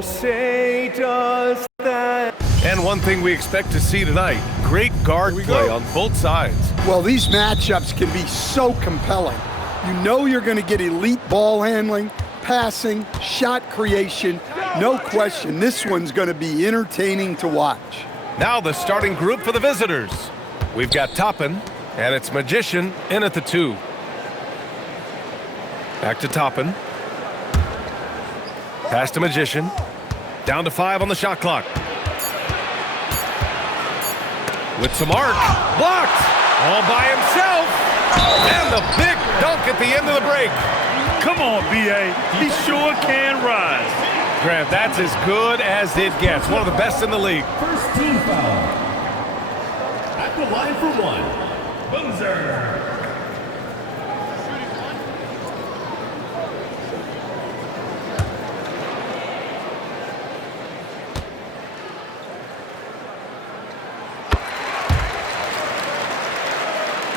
Oh, say does that. And one thing we expect to see tonight, great guard play on both sides. Well, these matchups can be so compelling. You know you're going to get elite ball handling, passing, shot creation. No question, this one's going to be entertaining to watch. Now the starting group for the visitors. We've got Toppin, and it's Magician in at the 2. Back to Toppin. Pass to Magician. Down to 5 on the shot clock. With some arc. Blocked. All by himself. And the big dunk at the end of the break. Come on, B.A. He sure can rise. Grant, that's as good as it gets. One of the best in the league. First team foul. At the line for 1, Boozer.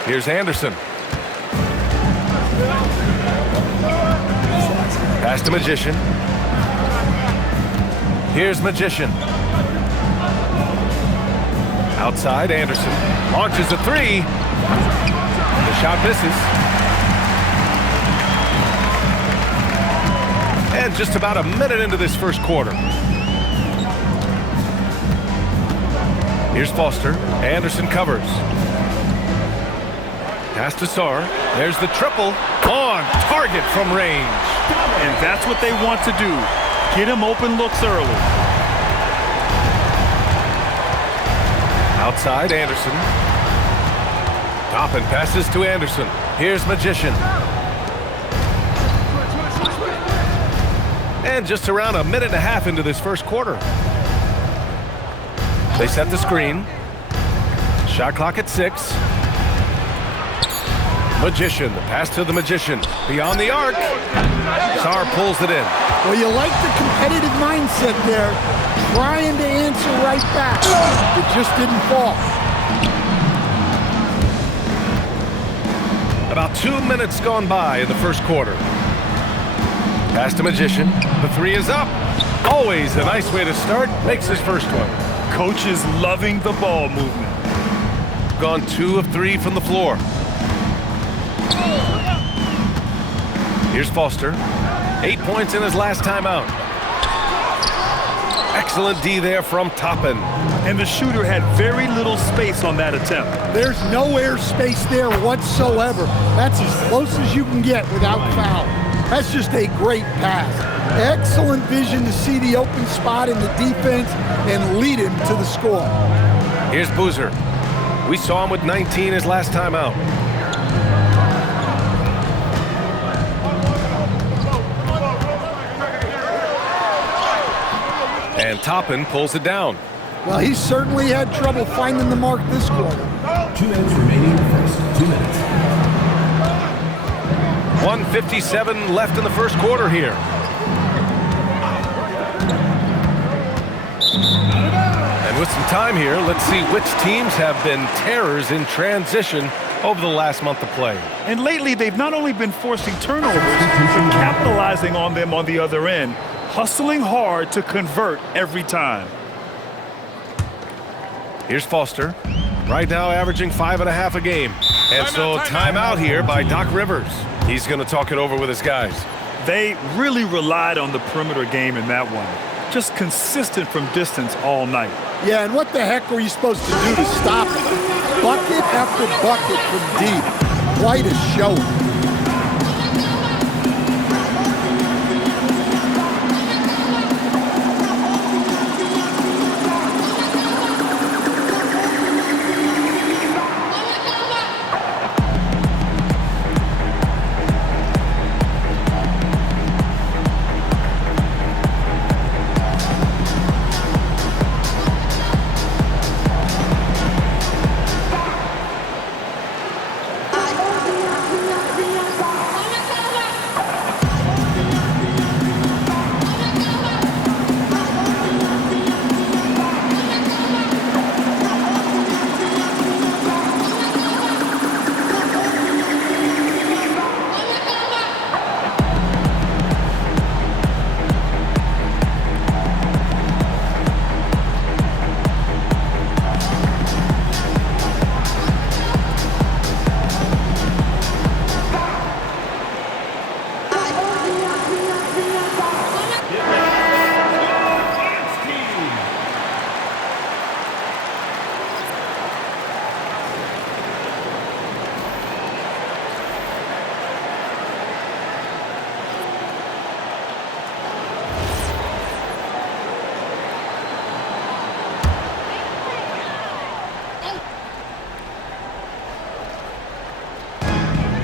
Here's Anderson. Pass to Magician. Here's Magician. Outside, Anderson. Launches a 3. The shot misses. And just about a minute into this first quarter. Here's Foster. Anderson covers. Pass to Sarr. There's the triple. On target from range. And that's what they want to do. Get him open looks early. Outside, Anderson. Toppin passes to Anderson. Here's Magician. And just around a minute and a half into this first quarter. They set the screen. Shot clock at 6. Magician, the pass to the Magician. Beyond the arc. Sarr pulls it in. Well, you like the competitive mindset there, trying to answer right back. It just didn't fall. About 2 minutes gone by in the first quarter. Pass to Magician. The 3 is up. Always a nice way to start. Makes his first one. Coach is loving the ball movement. Gone 2 of 3 from the floor. Here's Foster. 8 points in his last time out. Excellent D there from Toppin. And the shooter had very little space on that attempt. There's no air space there whatsoever. That's as close as you can get without foul. That's just a great pass. Excellent vision to see the open spot in the defense and lead him to the score. Here's Boozer. We saw him with 19 his last time out. And Toppin pulls it down. Well, he certainly had trouble finding the mark this quarter. 2 minutes remaining in the first. 2 minutes. 1:57 left in the first quarter here. And with some time here, let's see which teams have been terrors in transition over the last month of play. And lately, they've not only been forcing turnovers, but capitalizing on them on the other end. Hustling hard to convert every time. Here's Foster. Right now averaging 5.5 a game. And so timeout here by Doc Rivers. He's going to talk it over with his guys. They really relied on the perimeter game in that one. Just consistent from distance all night. Yeah, and what the heck were you supposed to do to stop it? Bucket after bucket from deep. Quite a show.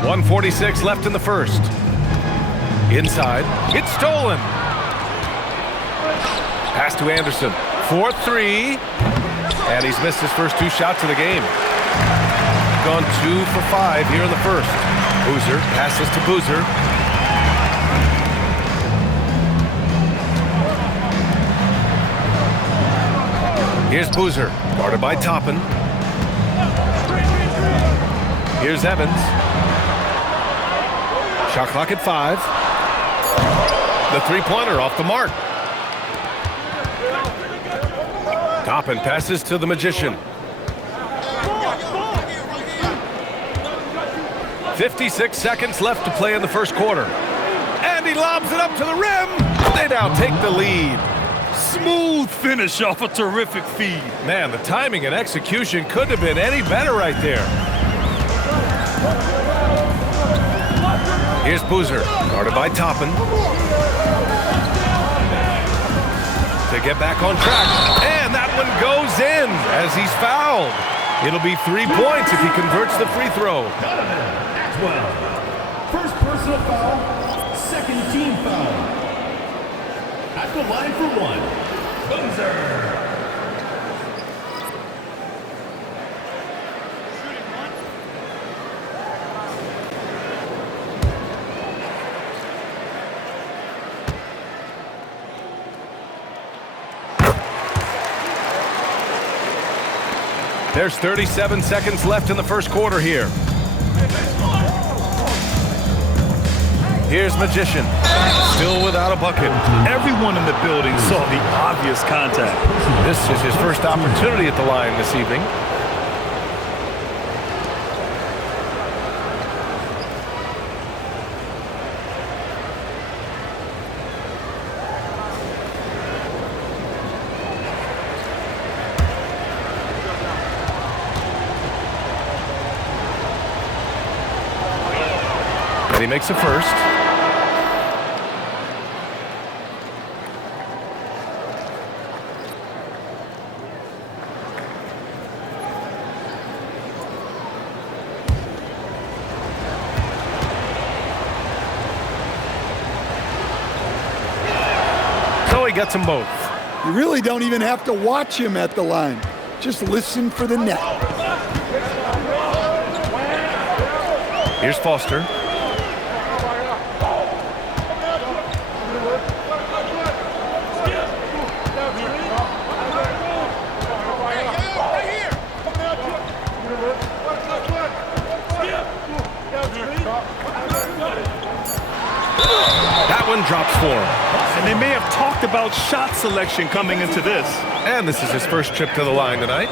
1:46 left in the first. Inside, it's stolen. Pass to Anderson, 4-3, and he's missed his first 2 shots of the game. Gone 2 for 5 here in the first. Boozer passes to Boozer. Here's Boozer, guarded by Toppin. Here's Evans. Shot clock at 5. The three-pointer off the mark. Toppin passes to the Magician. 56 seconds left to play in the first quarter. And he lobs it up to the rim. They now take the lead. Smooth finish off a terrific feed. Man, the timing and execution couldn't have been any better right there. Here's Boozer, guarded by Toppin. To get back on track. And that one goes in as he's fouled. It'll be 3 points if he converts the free throw. Donovan Atwell. First personal foul, second team foul. At the line for 1, Boozer. There's 37 seconds left in the first quarter here. Here's Magician, still without a bucket. Everyone in the building saw the obvious contact. This is his first opportunity at the line this evening. And he makes a first. So he gets them both. You really don't even have to watch him at the line. Just listen for the net. Here's Foster. That one drops for him. And they may have talked about shot selection coming into this. And this is his first trip to the line tonight.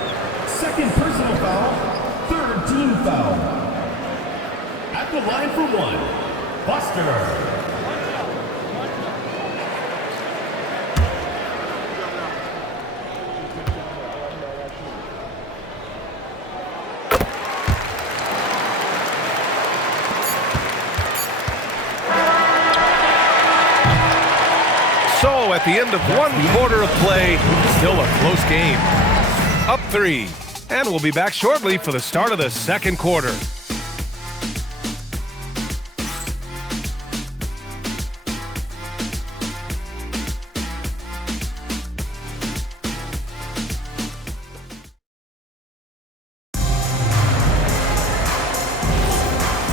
Second personal foul, third team foul. At the line for 1, Foster. So at the end of 1 quarter of play, still a close game. Up 3, and we'll be back shortly for the start of the second quarter.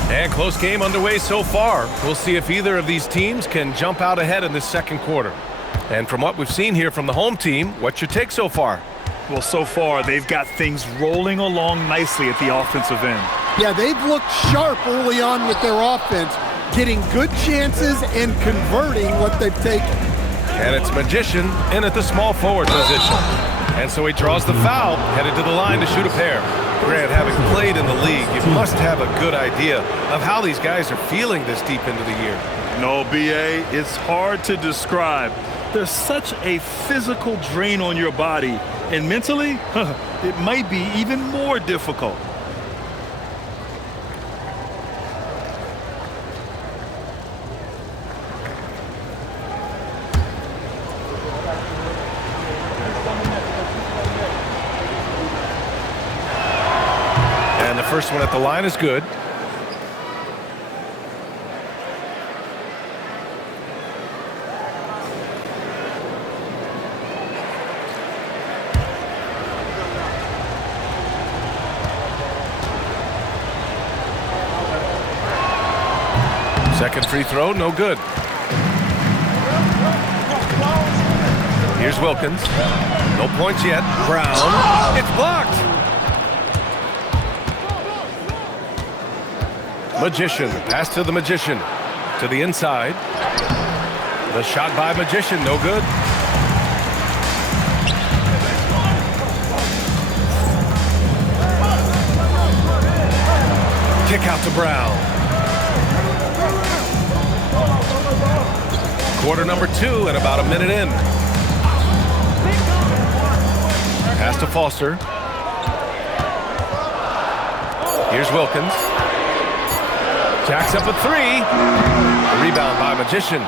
And close game underway so far. We'll see if either of these teams can jump out ahead in this second quarter. And from what we've seen here from the home team, what's your take so far? Well, so far, they've got things rolling along nicely at the offensive end. Yeah, they've looked sharp early on with their offense, getting good chances and converting what they've taken. And it's Magician in at the small forward position. And so he draws the foul, headed to the line to shoot a pair. Grant, having played in the league, you must have a good idea of how these guys are feeling this deep into the year. No, B.A., it's hard to describe. There's such a physical drain on your body, and mentally, it might be even more difficult. And the first one at the line is good. Second free throw, no good. Here's Wilkins. No points yet. Brown. It's blocked. Magician. Pass to the Magician. To the inside. The shot by Magician, no good. Kick out to Brown. Quarter number 2 and about a minute in. Pass to Foster. Here's Wilkins. Jacks up a 3. A rebound by Magician.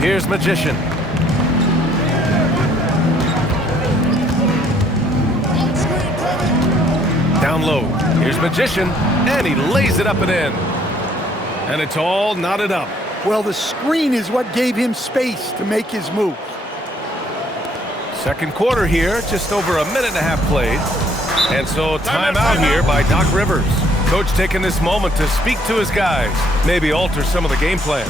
Here's Magician. Down low. Here's Magician. And he lays it up and in. And it's all knotted up. Well, the screen is what gave him space to make his move. Second quarter here, just over a minute and a half played. And so timeout here by Doc Rivers. Coach taking this moment to speak to his guys, maybe alter some of the game plan.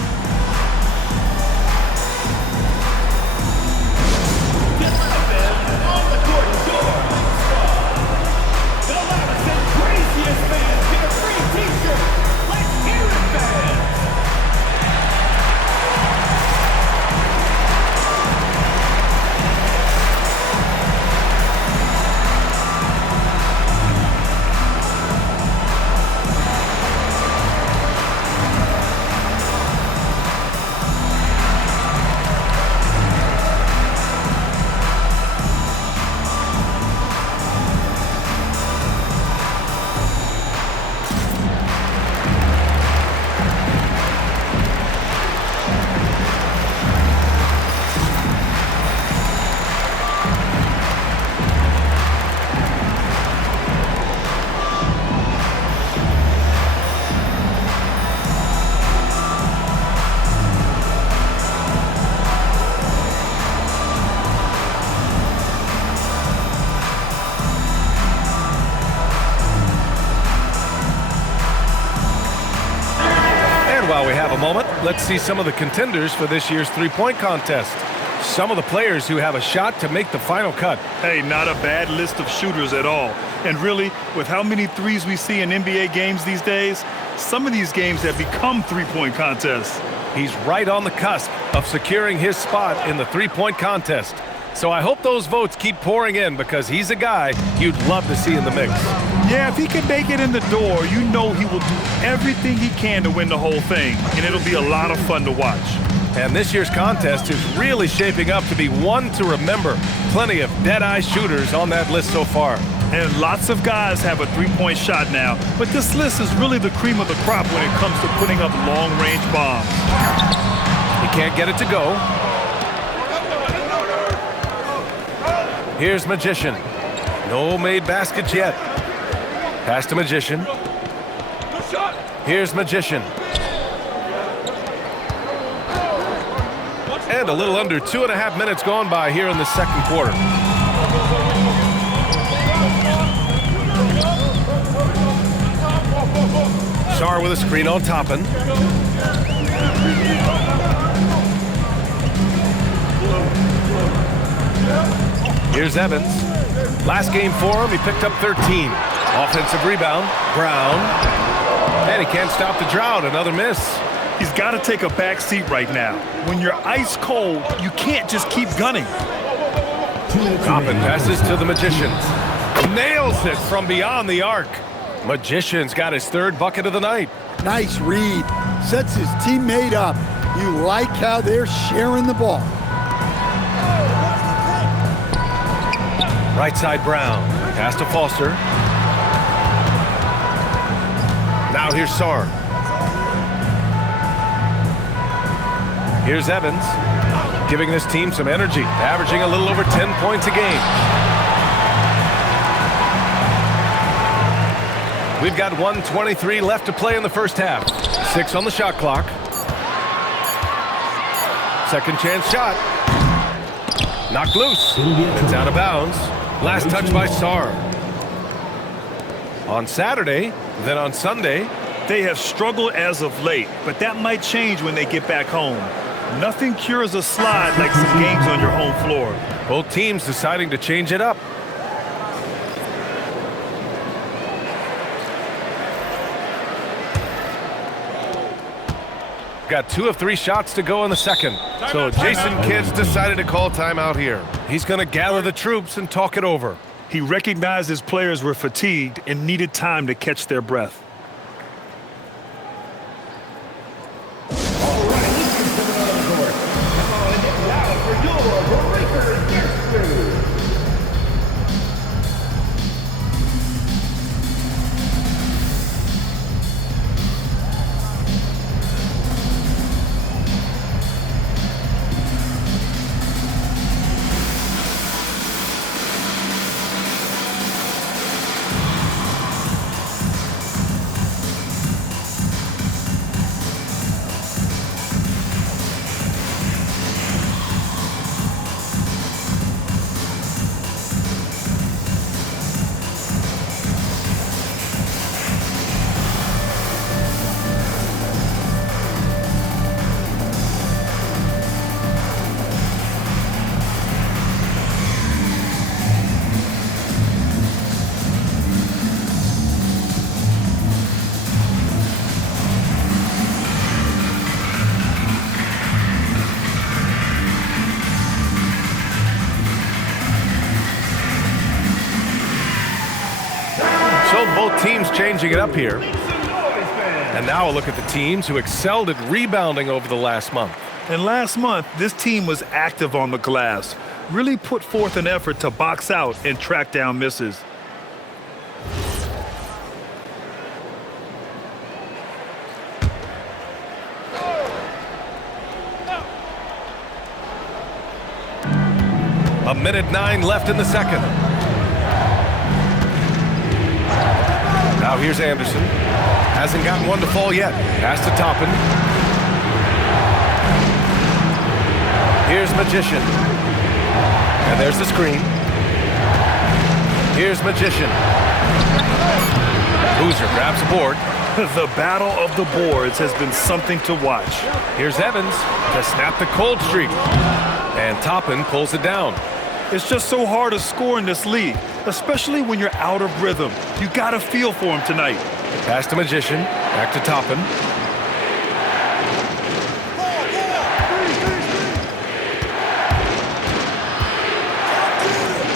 While we have a moment, let's see some of the contenders for this year's three-point contest. Some of the players who have a shot to make the final cut. Hey, not a bad list of shooters at all. And really, with how many threes we see in NBA games these days, some of these games have become three-point contests. He's right on the cusp of securing his spot in the three-point contest. So I hope those votes keep pouring in because he's a guy you'd love to see in the mix. Yeah, if he can make it in the door, you know he will do everything he can to win the whole thing, and it'll be a lot of fun to watch. And this year's contest is really shaping up to be one to remember. Plenty of dead-eye shooters on that list so far. And lots of guys have a three-point shot now, but this list is really the cream of the crop when it comes to putting up long-range bombs. He can't get it to go. Here's Magician. No made baskets yet. Pass to Magician. Here's Magician. And a little under 2.5 minutes gone by here in the second quarter. Sarr with a screen on Toppin. Here's Evans. Last game for him, he picked up 13. Offensive rebound, Brown. And he can't stop the drought, another miss. He's got to take a back seat right now. When you're ice cold, you can't just keep gunning. Toppin passes to the Magician. Nails it from beyond the arc. Magician's got his third bucket of the night. Nice read. Sets his teammate up. You like how they're sharing the ball. Right side Brown. Pass to Foster. Now here's Sarr. Here's Evans. Giving this team some energy. Averaging a little over 10 points a game. We've got 1:23 left to play in the first half. 6 on the shot clock. Second chance shot. Knocked loose. It's out of bounds. Last touch by Sarr. On Saturday, Then on Sunday, They have struggled as of late, but that might change when they get back home. Nothing cures a slide like some games on your home floor. both teams deciding to change it up. Got 2 of 3 shots to go in the second. So Jason Kidd's decided to call timeout here. He's going to gather the troops and talk it over. He recognized his players were fatigued and needed time to catch their breath. All right, this is coming on the court. Come on and get loud for your Breaker Guest Crew. So both teams changing it up here. And now a look at the teams who excelled at rebounding over the last month. And last month, this team was active on the glass, really put forth an effort to box out and track down misses. A minute 9 left in the second. Now here's Anderson. Hasn't gotten one to fall yet. Pass to Toppin. Here's Magician. And there's the screen. Here's Magician. Boozer grabs a board. The battle of the boards has been something to watch. Here's Evans to snap the cold streak. And Toppin pulls it down. It's just so hard to score in this league, especially when you're out of rhythm. You got to feel for him tonight. Pass to Magician. Back to Toppin.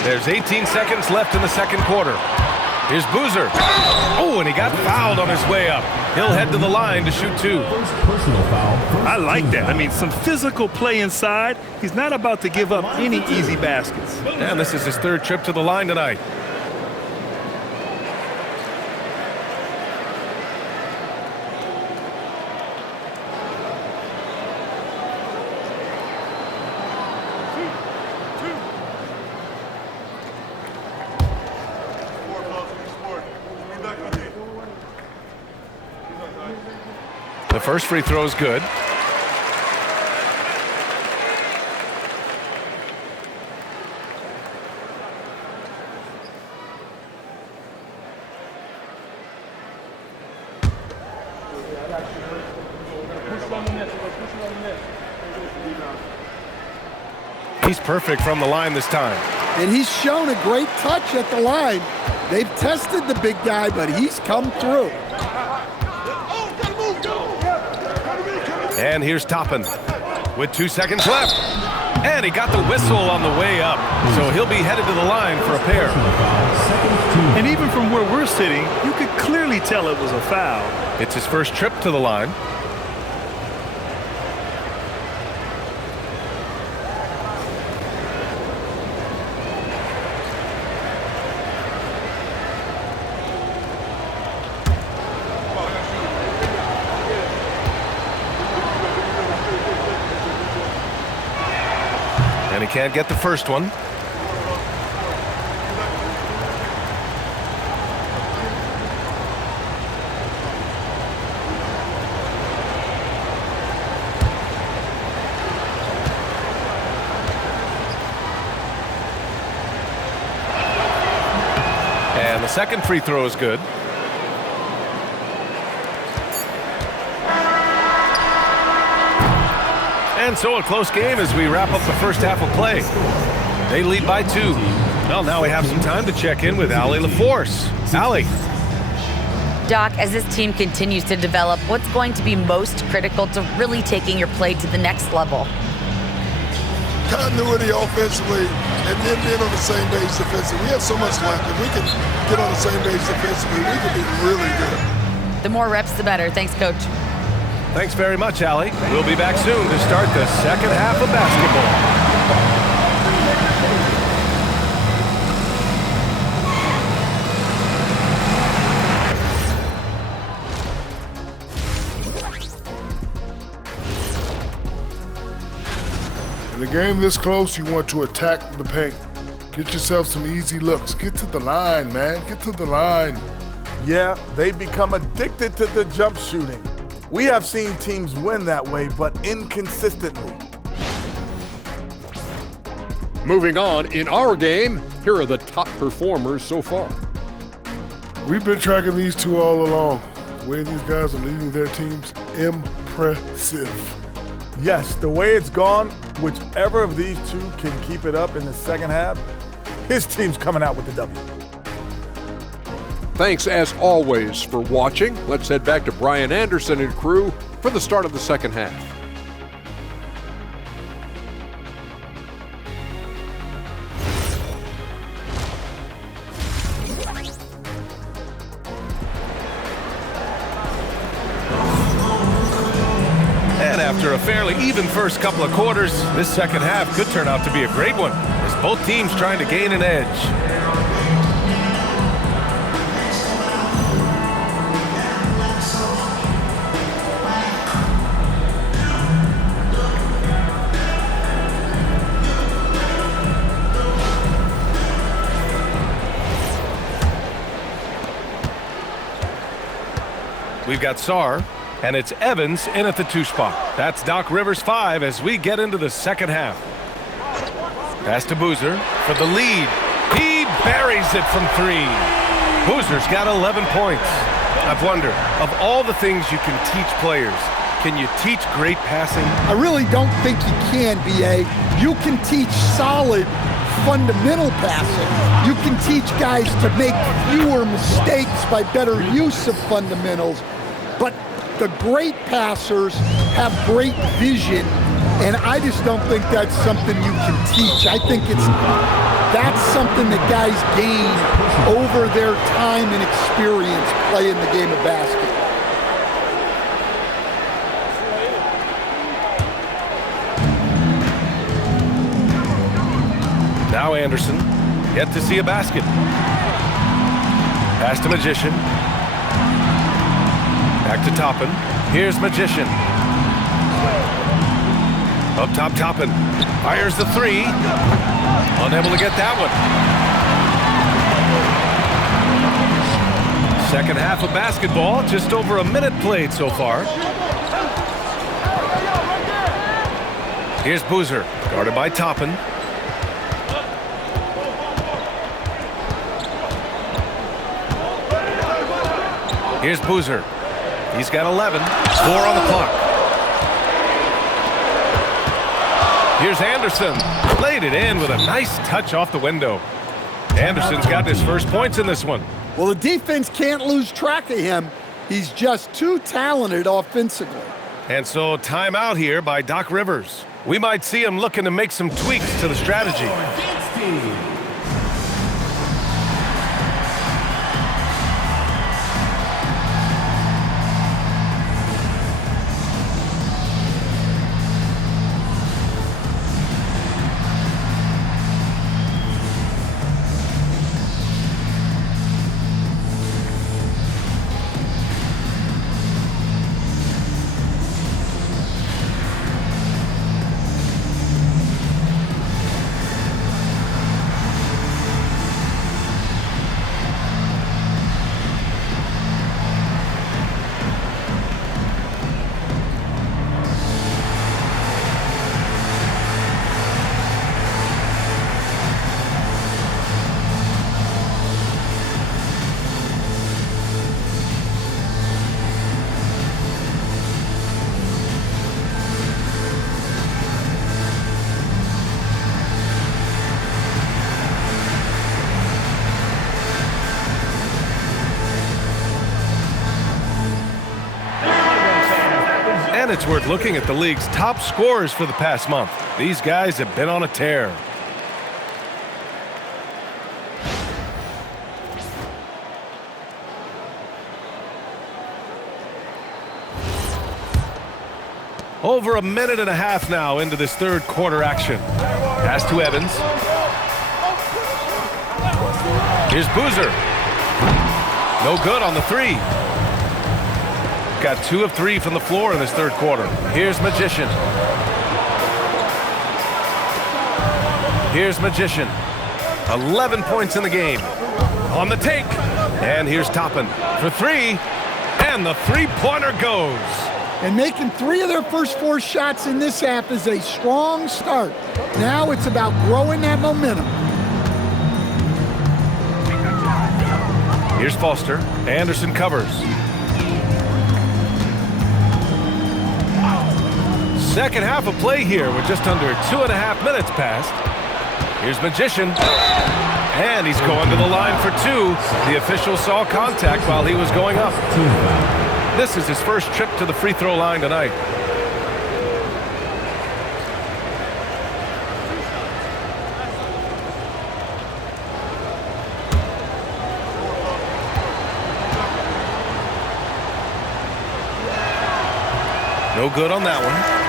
There's 18 seconds left in the second quarter. Here's Boozer. Oh, and he got fouled on his way up. He'll head to the line to shoot 2. First personal foul. I like that. I mean, some physical play inside. He's not about to give up any easy baskets. And this is his 3rd trip to the line tonight. The first free throw is good. He's perfect from the line this time. And he's shown a great touch at the line. They've tested the big guy, but he's come through. And here's Toppin with 2 seconds left. And he got the whistle on the way up. So he'll be headed to the line for a pair. And even from where we're sitting, you could clearly tell it was a foul. It's his first trip to the line. And he can't get the first one. And the second free throw is good. And so a close game as we wrap up the first half of play. They lead by 2. Well, now we have some time to check in with Allie LaForce. Allie. Doc, as this team continues to develop, what's going to be most critical to really taking your play to the next level? Continuity offensively and then being on the same page defensively. We have so much left. If we can get on the same page defensively, we can be really good. The more reps, the better. Thanks, Coach. Thanks very much, Allie. We'll be back soon to start the second half of basketball. In a game this close, you want to attack the paint. Get yourself some easy looks. Get to the line, man. Get to the line. Yeah, they become addicted to the jump shooting. We have seen teams win that way, but inconsistently. Moving on, in our game, here are the top performers so far. We've been tracking these two all along. The way these guys are leading their teams, impressive. Yes, the way it's gone, whichever of these two can keep it up in the second half, his team's coming out with the W. Thanks as always for watching. Let's head back to Brian Anderson and crew for the start of the second half. And after a fairly even first couple of quarters, this second half could turn out to be a great one as both teams trying to gain an edge. We've got Sarr, and it's Evans in at the 2 spot. That's Doc Rivers 5 as we get into the second half. Pass to Boozer for the lead. He buries it from 3. Boozer's got 11 points. I've wondered, of all the things you can teach players, can you teach great passing? I really don't think you can, B.A. You can teach solid fundamental passing. You can teach guys to make fewer mistakes by better use of fundamentals. But the great passers have great vision, and I just don't think that's something you can teach. I think that's something that guys gain over their time and experience playing the game of basketball. Now Anderson, yet to see a basket. Pass to Magician. Back to Toppin. Here's Magician. Up top, Toppin. Fires the 3. Unable to get that one. Second half of basketball, just over a minute played so far. Here's Boozer, guarded by Toppin. Here's Boozer. He's got 11. 4 on the clock. Here's Anderson. Laid it in with a nice touch off the window. Anderson's got his first points in this one. Well, the defense can't lose track of him. He's just too talented offensively. And so timeout here by Doc Rivers. We might see him looking to make some tweaks to the strategy. And it's worth looking at the league's top scorers for the past month. These guys have been on a tear. Over a minute and a half now into this third quarter action. Pass to Evans. Here's Boozer. No good on the three. Got 2 of 3 from the floor in this third quarter. Here's Magician. Here's Magician. 11 points in the game. On the take. And here's Toppin for 3. And the three-pointer goes. And making 3 of their first 4 shots in this half is a strong start. Now it's about growing that momentum. Here's Foster. Anderson covers. Second half of play here with just under 2.5 minutes passed. Here's Magician. And he's going to the line for 2. The official saw contact while he was going up. This is his first trip to the free throw line tonight. No good on that one.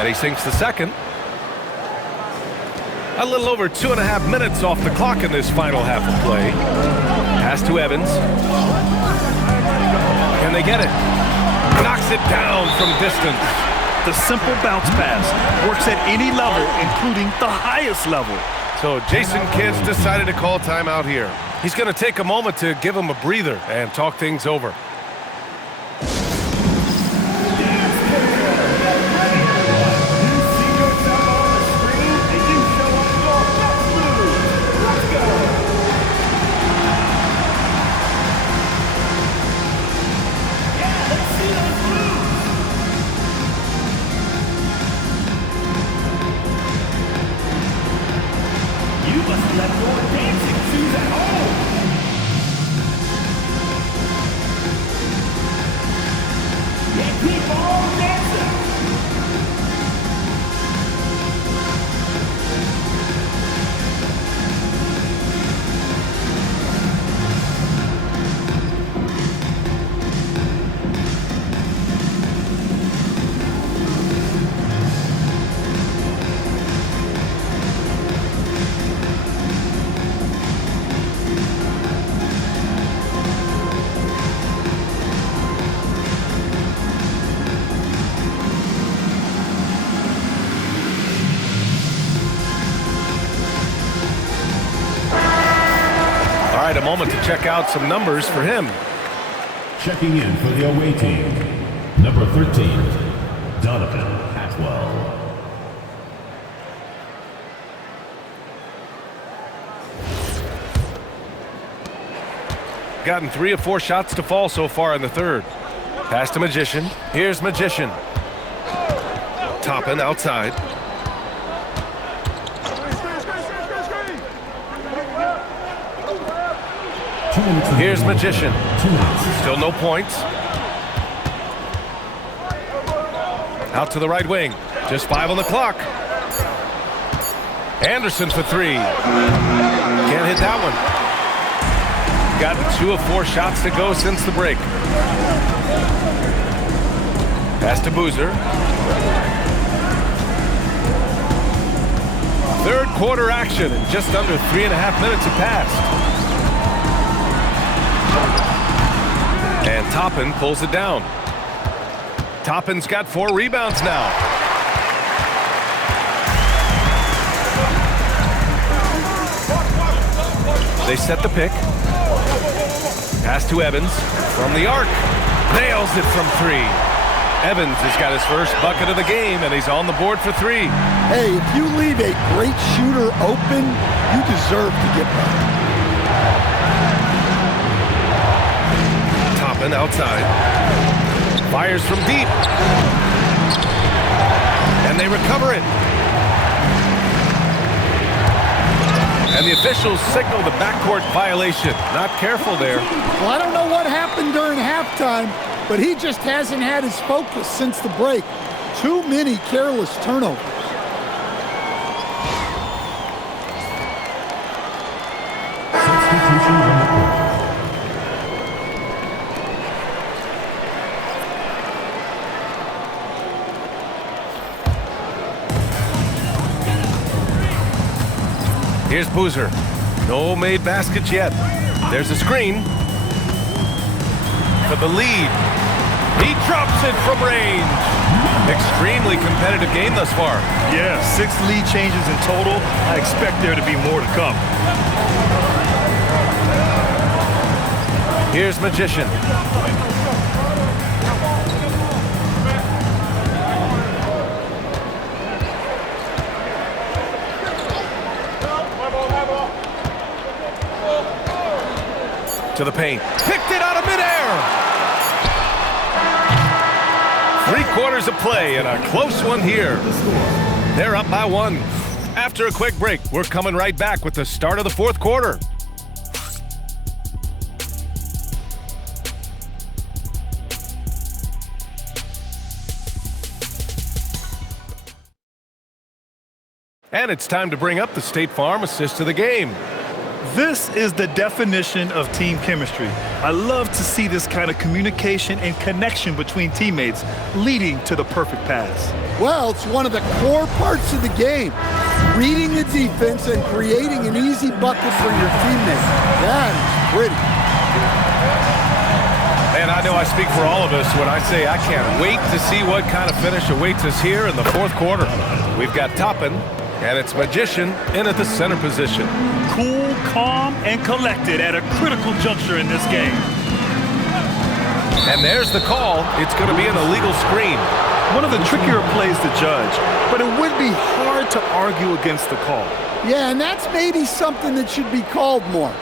And he sinks the second. A little over 2.5 minutes off the clock in this final half of play. Pass to Evans. Can they get it? Knocks it down from distance. The simple bounce pass works at any level, including the highest level. So Jason Kidd's decided to call timeout here. He's going to take a moment to give him a breather and talk things over. A moment to check out some numbers for him. Checking in for the away team, number 13, Donovan Atwell. Gotten 3 of 4 shots to fall so far in the third. Pass to Magician. Here's Magician. Toppin outside. Here's Magician. Still no points. Out to the right wing. Just 5 on the clock. Anderson for 3. Can't hit that one. Gotten 2 of 4 shots to go since the break. Pass to Boozer. Third quarter action in just under 3.5 minutes have passed. And Toppin pulls it down. Toppin's got 4 rebounds now. They set the pick. Pass to Evans from the arc. Nails it from 3. Evans has got his first bucket of the game, and he's on the board for 3. Hey, if you leave a great shooter open, you deserve to get better. Outside. Fires from deep. And they recover it. And the officials signal the backcourt violation. Not careful there. Well, I don't know what happened during halftime, but he just hasn't had his focus since the break. Too many careless turnovers. Here's Boozer. No made baskets yet. There's a screen for the lead. He drops it from range. Extremely competitive game thus far. Yeah, 6 lead changes in total. I expect there to be more to come. Here's Magician. To the paint. Picked it out of midair. 3/4 of play and a close one here. They're up by 1. After a quick break, we're coming right back with the start of the 4th quarter. And it's time to bring up the State Farm assist of the game. This is the definition of team chemistry. I love to see this kind of communication and connection between teammates leading to the perfect pass. Well, it's one of the core parts of the game. Reading the defense and creating an easy bucket for your teammates. That is pretty. And I know I speak for all of us when I say I can't wait to see what kind of finish awaits us here in the 4th quarter. We've got Toppin, and it's Magician in at the center position. Cool, calm, and collected at a critical juncture in this game. And there's the call. It's going to be an illegal screen. One of the trickier plays to judge, but it would be hard to argue against the call. Yeah, and that's maybe something that should be called more.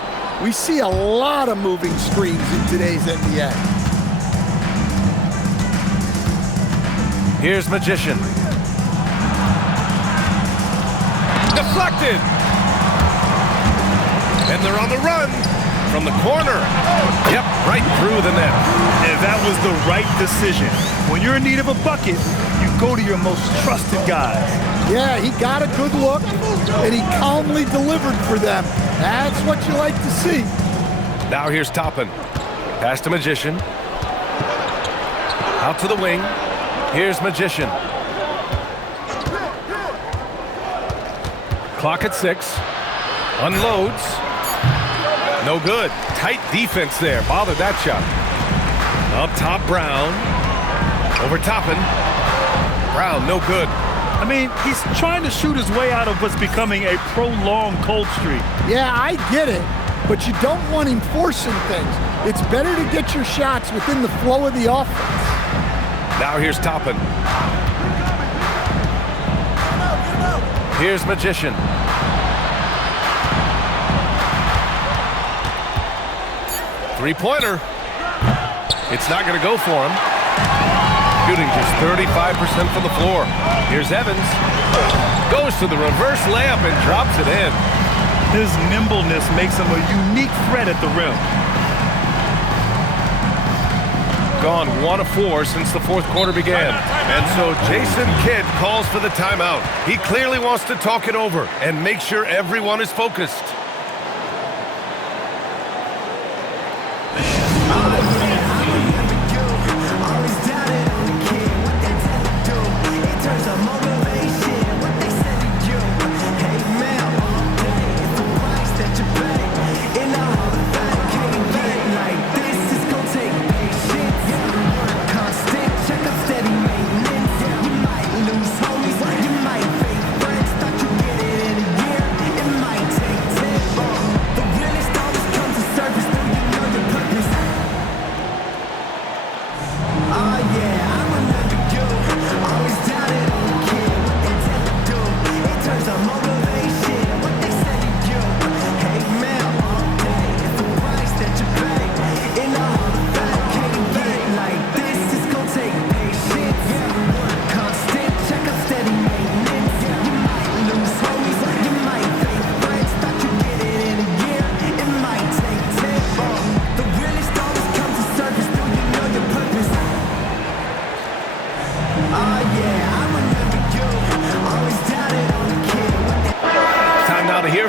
We see a lot of moving screens in today's NBA. Here's Magician. Deflected. And they're on the run from the corner. Yep, right through the net. And that was the right decision. When you're in need of a bucket, you go to your most trusted guys. Yeah, he got a good look, and he calmly delivered for them. That's what you like to see. Now here's Toppin. Pass to Magician. Out to the wing. Here's Magician. Clock at 6. Unloads. No good. Tight defense there. Bothered that shot. Up top, Brown. Over Toppin. Brown, no good. I mean, he's trying to shoot his way out of what's becoming a prolonged cold streak. Yeah, I get it, but you don't want him forcing things. It's better to get your shots within the flow of the offense. Now here's Toppin. Here's Magician. Three-pointer. It's not going to go for him. Shooting just 35% from the floor. Here's Evans. Goes to the reverse layup and drops it in. His nimbleness makes him a unique threat at the rim. Gone 1 of 4 since the 4th quarter began. And so Jason Kidd calls for the timeout. He clearly wants to talk it over and make sure everyone is focused.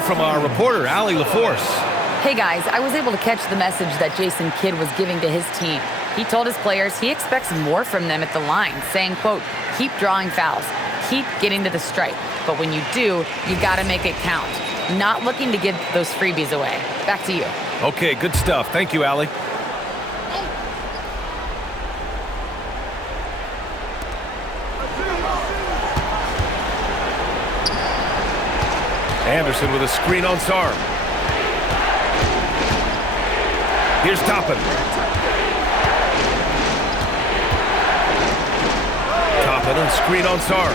from our reporter, Allie LaForce. Hey guys, I was able to catch the message that Jason Kidd was giving to his team. He told his players he expects more from them at the line, saying, quote, keep drawing fouls, keep getting to the stripe. But when you do, you gotta make it count. Not looking to give those freebies away. Back to you. Okay, good stuff. Thank you, Allie. Anderson with a screen on Sarr. Here's Toppin. Toppin and screen on Sarr.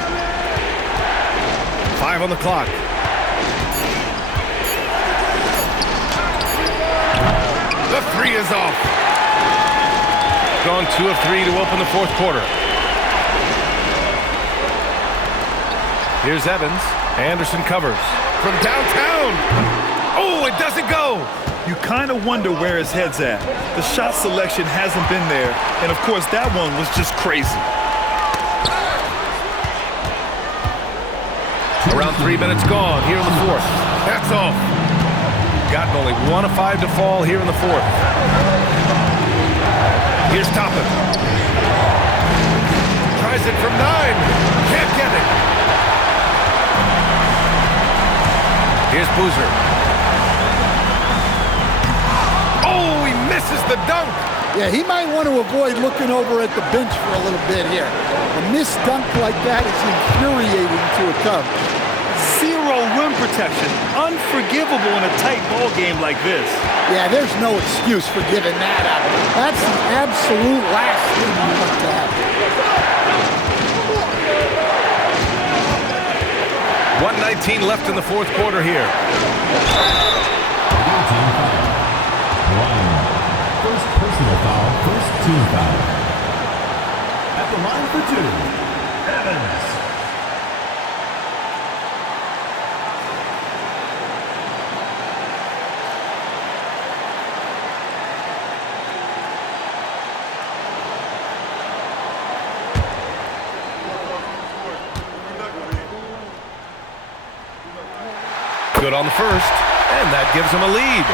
5 on the clock. The 3 is off. Gone 2 of 3 to open the fourth quarter. Here's Evans. Anderson covers. From downtown. Oh, it doesn't go. You kind of wonder where his head's at. The shot selection hasn't been there. And, of course, that one was just crazy. Around 3 minutes gone here in the fourth. That's off. Gotten only 1 of 5 to fall here in the fourth. Here's Toppin. Tries it from 9. Can't get it. Here's Boozer. Oh, he misses the dunk. Yeah, he might want to avoid looking over at the bench for a little bit here. A missed dunk like that is infuriating to a coach. 0 rim protection. Unforgivable in a tight ball game like this. Yeah, there's no excuse for giving that up. That's the absolute last thing you want to have. 1:19 left in the fourth quarter here. First personal foul, first team foul. At the line for 2, Evans. Good on the first, and that gives him a lead.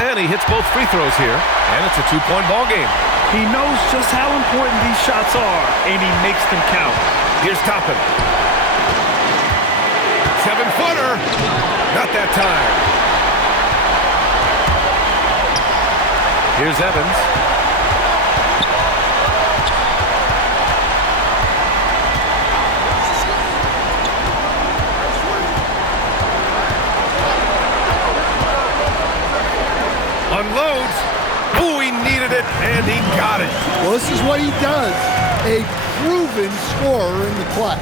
And he hits both free throws here, and it's a 2-point ball game. He knows just how important these shots are, and he makes them count. Here's Toppin. 7-footer. Not that time. Here's Evans. Unloads. Ooh, he needed it, and he got it. Well, this is what he does. A proven scorer in the clutch.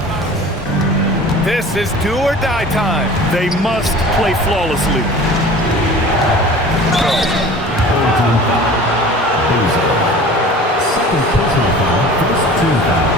This is do or die time. They must play flawlessly. Third team foul. Boozer. Second personal foul, first team foul.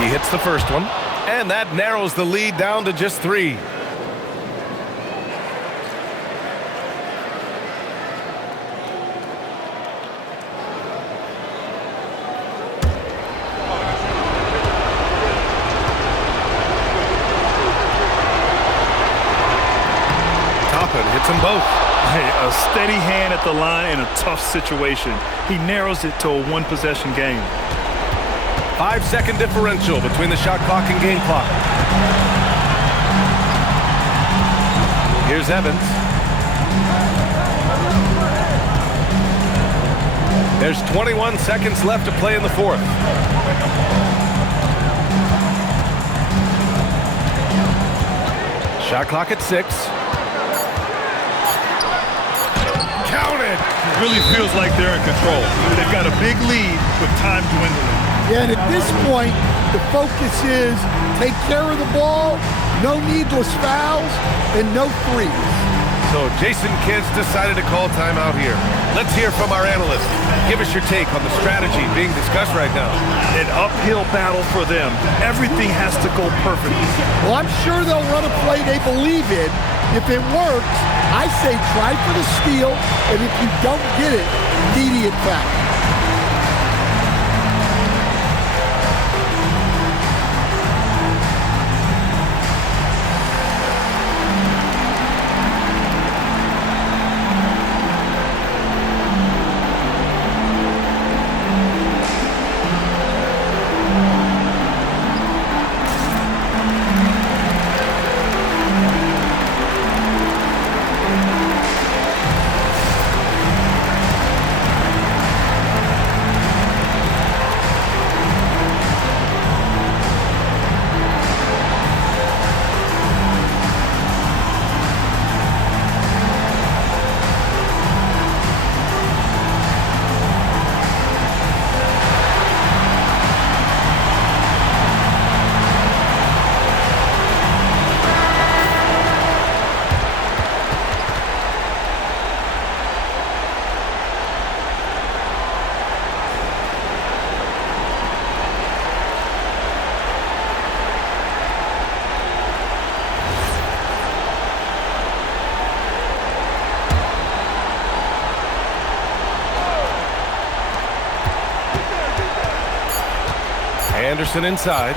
He hits the first one, and that narrows the lead down to just 3. Toppin hits them both. Hey, a steady hand at the line in a tough situation. He narrows it to a 1-possession game. 5-second differential between the shot clock and game clock. Here's Evans. There's 21 seconds left to play in the fourth. Shot clock at 6. Counted. It really feels like they're in control. They've got a big lead with time dwindling. Yeah, and at this point, the focus is take care of the ball, no needless fouls, and no threes. So Jason Kidd's decided to call timeout here. Let's hear from our analyst. Give us your take on the strategy being discussed right now. An uphill battle for them. Everything has to go perfectly. Well, I'm sure they'll run a play they believe in. If it works, I say try for the steal, and if you don't get it, immediate foul. Anderson inside.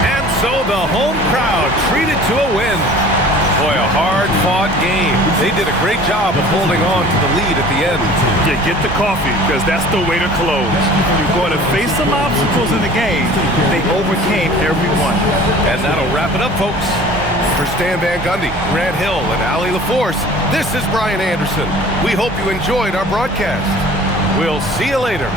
And so the home crowd treated to a win. Boy, a hard-fought game. They did a great job of holding on to the lead at the end. Yeah, get the coffee, because that's the way to close. You're going to face some obstacles in the game. They overcame every one. And that'll wrap it up, folks. For Stan Van Gundy, Grant Hill, and Allie LaForce, this is Brian Anderson. We hope you enjoyed our broadcast. We'll see you later.